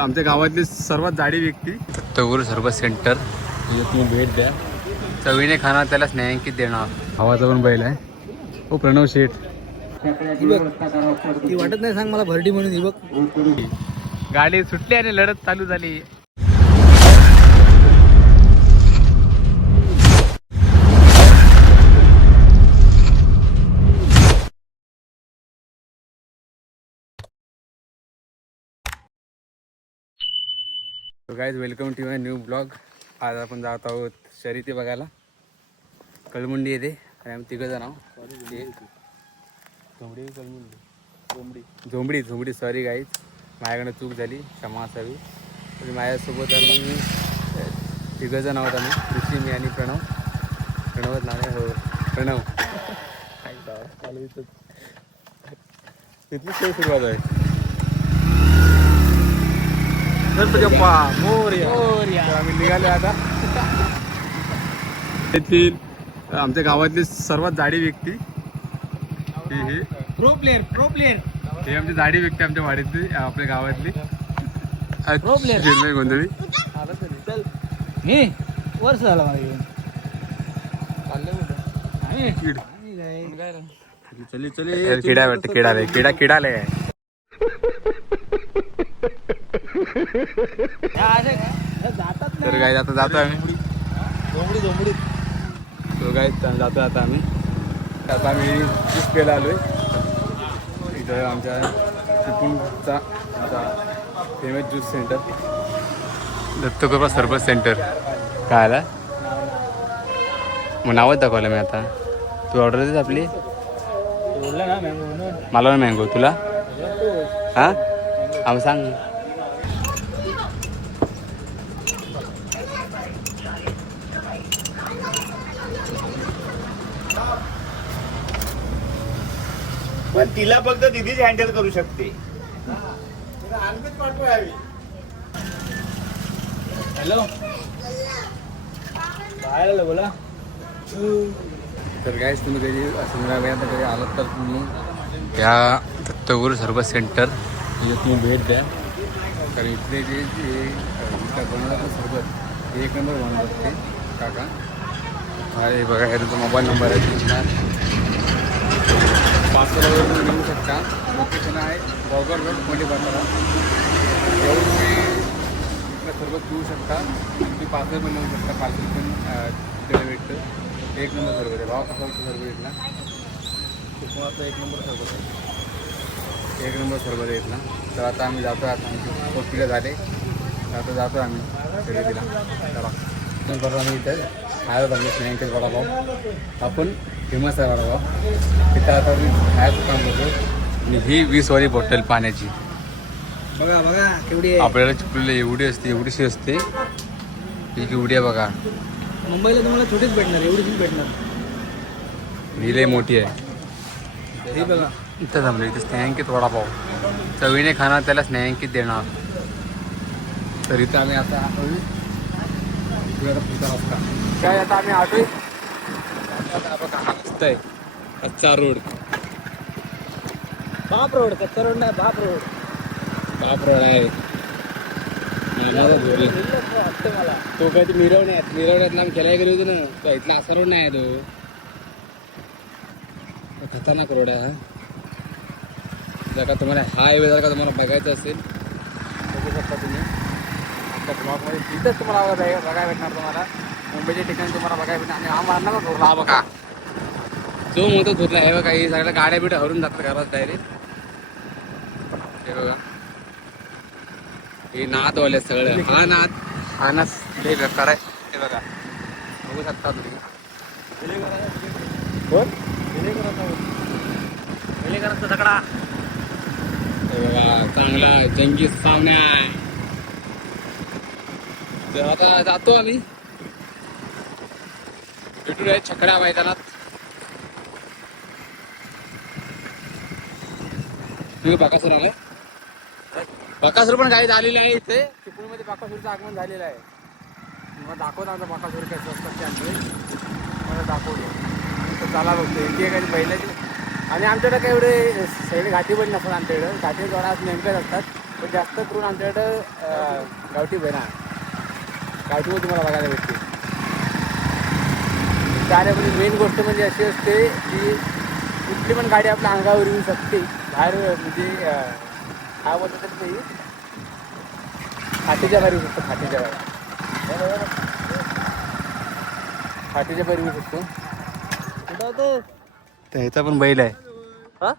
आमच्या गावातली सर्वात जाडी व्यक्ती तगुर सर्व सेंटर तुम्ही भेट द्या. चवीने खाणार त्याला स्नेहांकित देणार. हवाचा पण बैल आहे. हो प्रणव शेठ ती वाटत नाही सांग मला भरडी म्हणून ही बघ. गाडी सुटली आणि लढत चालू झाली. Guys welcome to my new blog. आज आपण जात आहोत शर्यती बघायला. कळमुंडी येते आणि आम्ही तिघं जण आहोत. झोंबडी सॉरी गाईज, माझ्याकडनं चूक झाली, क्षमा असावी. तरी माझ्यासोबत आम्ही तिघं जण आहोत. आम्ही ऋषी, मी आणि प्रणवच नाव आहे. हो प्रणव. तिथली सोय सुरुवात आहे. आम्ही निघालो आता. येथील आमच्या गावातली सर्वात जाडी व्यक्ती हे प्रो प्लेअर हे आमची जाडी व्यक्ती आमच्या वाडीतली, आपल्या गावातली गोंधळी. चल हे वर्ष झाला मला येऊन. किडा वाटतं, किडाले तर काय आता जातो आम्ही. झोंबडी तो काय जातो आता आम्ही. ज्यूस प्यायला आलोय इथं आमच्या चिपळूणचा फेमस ज्यूस सेंटर, दत्तकृपा सरबत सेंटर. काय आला मग नावच दाखवलं मी आता. तू ऑर्डर देत आपली. बोलला ना मँगो म्हणून. मला मँगो, तुला हां आम्ही सांग. पण तिला फक्त दीदीच हँडल करू शकते. हॅलो काय आलं बोला. तर काय तुम्ही कधी संग्रहालयात कधी आलात तर तुम्ही त्या दत्तगुरू सरबत सेंटर म्हणजे तुम्ही भेट द्या. कारण इथले जे बनवतात सरबत हे एक नंबर बनवतात ते काका. हा हे बघा, हे तुमचा मोबाईल नंबर आहे. तुमचा पार्सलवर तुम्ही घेऊ शकता. लोकेशन आहे बॉगर रोड मोठी बाजारा. येऊन तुम्ही इथलं सरबत पिऊ शकता. तुम्ही पार्सल पण नेऊ शकता. पार्सल पण तिकडे भेटतं. एक नंबर सरबत आहे. भाव कसा होतो सरबत इथला? कोकणातला एक नंबर सरबत आहे. एक नंबर सरबत आहे इथला. तर आता आम्ही जातो. आता आमची पोस्टिला झाले. आता जातो आम्ही खरेदीला. चला परत आम्ही इथं खायला आम्ही स्नेहांकित वडापाव. आपण फेमस आहे वडापाव. तिथं आता मी खायचं काम करतो. आणि ही 20 वाली बॉटल पाण्याची बघा केवढी आहे. आपल्याला चिपळूणला एवढी असते, एवढीशी असते. ही केवढी आहे बघा. मुंबईला तुम्हाला छोटीच भेटणार, एवढीच भेटणार. ही लई मोठी आहे. हे बघा इथं थांबलं. इथं स्नेहांकित वडापाव. चवीने खाणार त्याला स्नेहांकित देणार. तर इथं आम्ही आता रस्ता काय आता आम्ही आलोय. बघा हा रस्ता आहे, कच्चा रोड. बाप रोड, कच्चा रोड नाही, बाप रोड. बाप रोड आहे. मला तो काय ते मिरवण्यात आम्ही खेळायला गेलो होतो ना. तो इथला असा रोड नाही आहे. तो खतरनाक रोड आहे हा. जर का तुम्हाला हा हायवे जर का तुम्हाला बघायचं असेल बघू शकता तुम्ही आमच्या ब्लॉगमध्ये. तिथंच तुम्हाला बघायला भेटणार. तुम्हाला मुंबईच्या ठिकाणी तुम्हाला बघायला भेटणार. आणि हा मारणार का थोरला हा बघा, जो म्हणतो थोरला आहे बघा. ही सगळ्या गाड्या बिड्या हरून जातात घरात डायरेक्ट. हे बघा हे नादवाले सगळं. हा नाद लय बेकार आहे. हे बघा बघू शकता तुम्ही. कोण दगडा बघा चांगला जंगी सामना आहे. तर आता जातो आम्ही. भेटूया छकड्या मैदानात. तुम्ही बाकासूर आलाय. बाकासूर पण काही झालेले आहे इथे. चिपळूणमध्ये बाकासूरचं आगमन झालेलं आहे. मला दाखवतो आमचा बाकासूर कसं असतात ते आमचे. मला दाखवतो. तर चला बघतो. एक काही बैलाची आणि आमच्याकडे काय एवढे सगळे घाटी बैल नसतात आमच्याकडं. घाटी जोडा नेमकेच असतात, पण जास्त करून आमच्याकडं गावठी बैल आहे. गावठी बैल तुम्हाला बघायला भेटते. त्यामध्ये मेन गोष्ट म्हणजे अशी असते की कुठली पण गाडी आपल्या अंगावर येऊ शकते. बाहेर म्हणजे काय बोलतात ते खाटीच्या बाहेर येऊ शकतो. खाटीच्या बाहेर येऊ शकतो. कुठं होतो ह्याचा पण बैल आहे. हा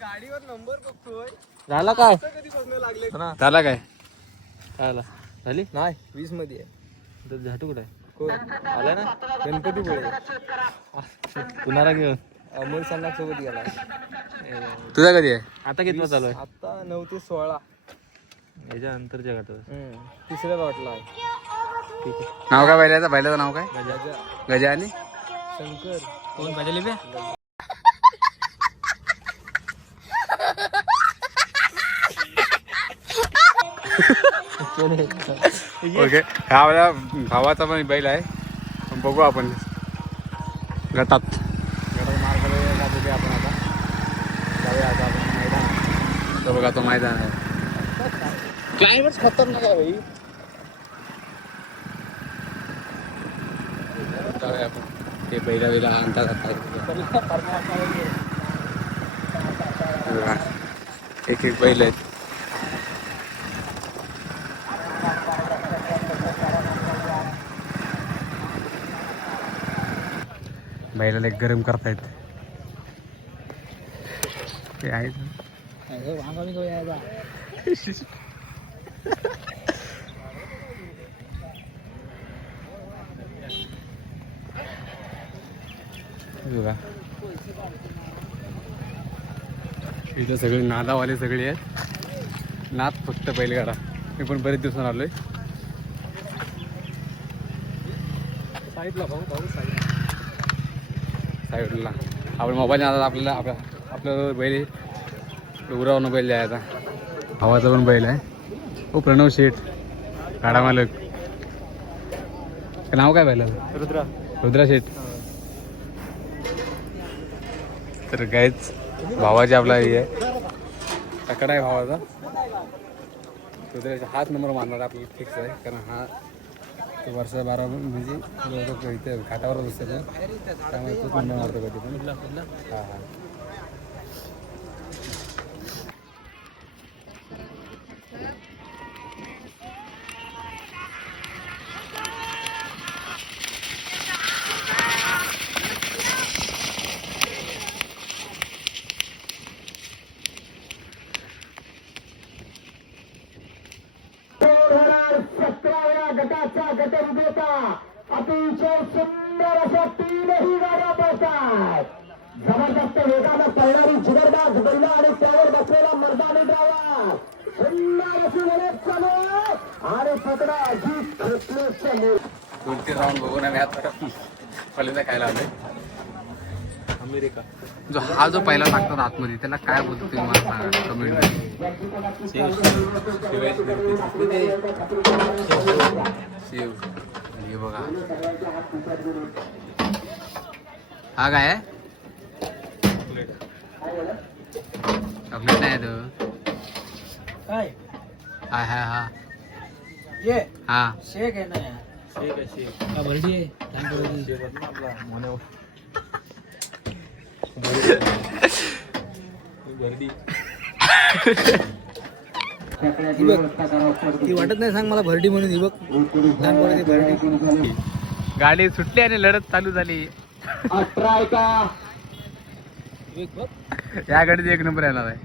गाडीवर नंबर बघतोय. झाला काय लागले झाला काय? झाला झाली नाही 20 मध्ये आहे. तर झाटू कुठं आहे कोण आला ना गणपतीपुळे कुणाला घेऊन अमोल सन्ना सोबत गेला. तुझा कधी आहे? आता किती चालू आहे आता 9 ते 16 याच्या अंतरच्या घाटावर तिसऱ्या लॉटला आहे. ठीक आहे. नाव काय बैलाचं नाव काय? गजा गजा आणि शंकर कोण पाहिजे लिप्या ओके. हा आपल्या भावाचा पण बैल आहे. पण बघू आपण गटात मार करायला बघूया आपण आता. जाऊया आता आपण मैदान. तो बघा तो मैदान आहे. ड्रायव्हर खतरनाक आहे भाई. जाऊया आपण. ते बैला आणतात आता. एक एक बैल आहेत. बैलाला एक गरम करतायत. ते आहेत बघा. इथं सगळे नादावाले सगळे आहेत. नाद फक्त बैलगाडा. मी पण बरेच दिवसांनी आलोय. साईडला भाऊ साईडला आपण मोबाईल आता आपल्याला बैल उरावनं बैल द्यायचा. भावाचा पण बैल आहे. हो प्रणव शेठ गाडा मालक. नाव काय बैलाचं? रुद्रा शेठ. तर काहीच भावाची आपला हे आहे तकडा आहे भावाचा. रुद्राचा हाच नंबर मारणार आपल्याला फिक्स आहे. कारण हा तो वर्षा 12 म्हणजे इथे घाटावरच असते तो. त्यामुळे तोच नंबर मारतो कधी पण. हां हां. गटाचा गटविजेता अतिशय सुंदर अशा तीनही गाड्या पळतात. जबरदस्त वेगानं पळणारी जिगरबाज बैल आणि त्यावर बसलेला मर्दानी ड्रायव्हर. सुंदर अशी लढत चालू आणि पकडा अजित खेचलेचं मूळ. 2-3 राऊंड बघून आम्ही आता पहिल्यांदा खायला आलोय. अमेरिका हा जो पहिला लागतात आतमध्ये त्याला काय बोलतो तुम्ही मला सांगा कमेंट. शिव हे बघा. हा काय आहे? चॉकलेट नाही तो काय हाय हाय हा ये हा शेक आहे ना. शेक आहे शेक. हा भरडी आहे. आपला मोने भरडी ती वाटत नाही. सांग मला भरडी म्हणून. ही बघ लहानपणी भरडी. गाडी सुटली आणि लढत चालू झाली. 18 का या गाडीत 1 नंबर येणार आहे.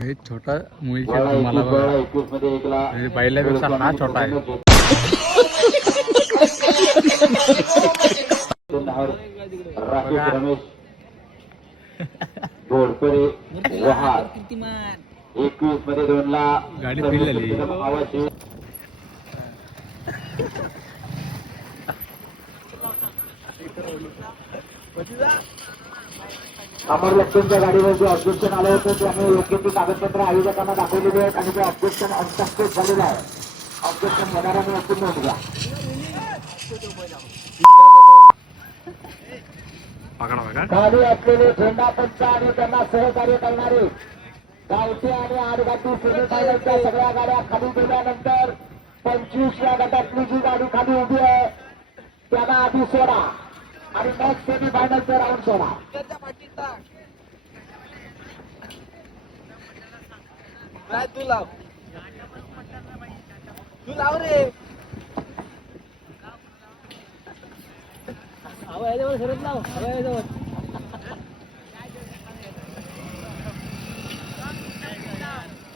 हे छोटा मुली मला बघा. 21 मध्ये एकला पहिल्यापेक्षा हा छोटा आहे. राकेश रमेश घोडपरे वहार 21 मध्ये 2 ला गाडी फेल झाली. आवाज अमर लक्ष्मीच्या गाडीवर जे ऑब्जेक्शन आलं होतं त्यामुळे योग्य ती कागदपत्र आयोजकांना दाखवलेली आहेत आणि ते ऑब्जेक्शन हस्तक्षेप झालेलं आहे. ऑब्जेक्शन होणाऱ्याने ऐकून नोंद घ्या. खाली असलेले झेंडा पंच आणि त्यांना सहकार्य करणारे गावठी आणि आडगाठी सेमीफायनलच्या सगळ्या गाड्या खाली गेल्यानंतर 25व्या गटातली जी गाडी खाली उभी आहे त्यांना आधी सोडा आणि मग सेमीफायनलचा राऊंड सोडा. तू लाव रे. हवा याच्यावर सरत लाव. हवा याच्यावर.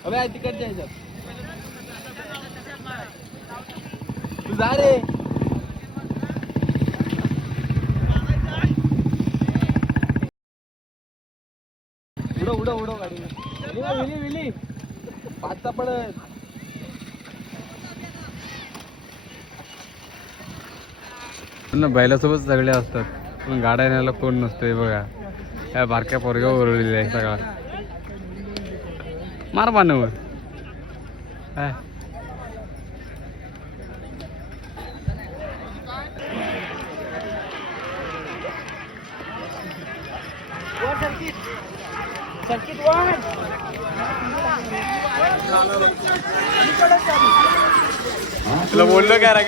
हवा तिकडच्या ह्याच्यात. तू जा रे. उडव गाडी. विली पाचचा पडत. बैलासोबत सगळे असतात पण गाड्या न्यायला कोण नसते बघा. या बारक्या पोरग्यावर ओरडलेलं आहे सगळा. मार बाणवर काय सर्किट वन. तुला बोललो काय रा